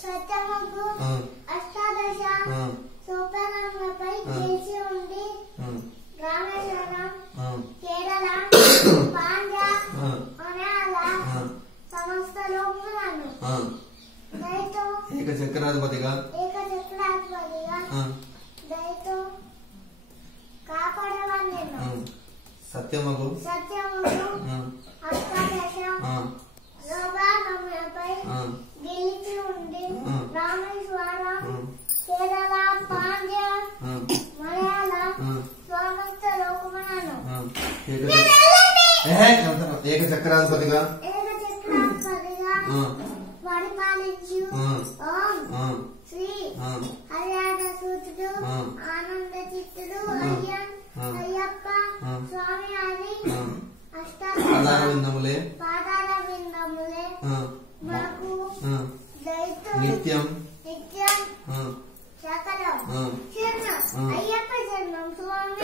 సత్యముకు అష్టాదశ సోపానములపై చేసి ఉండి రామేశ్వరం కేరళ పాండ్య మలయాళ సమస్త లోకములను దయతో ఏకచక్రాధిపతిగా దయతో కాపాడవలెను. సత్యముకు అష్టాదశ సోపానములపై గెలిచి ఉండి రామేశ్వరం కేరళ పాండ్య మలయాళ సమస్త లోకములను ఏకచక్రాధిపతిగా పరిపాలించు ఓం శ్రీ హరిహర సూతుడు ఆనంద చిత్తుడు అయ్యప్ప స్వామి అని పాదాల విందములే మాకు నిత్యం సకలం అయ్యప్ప జన్మం స్వామి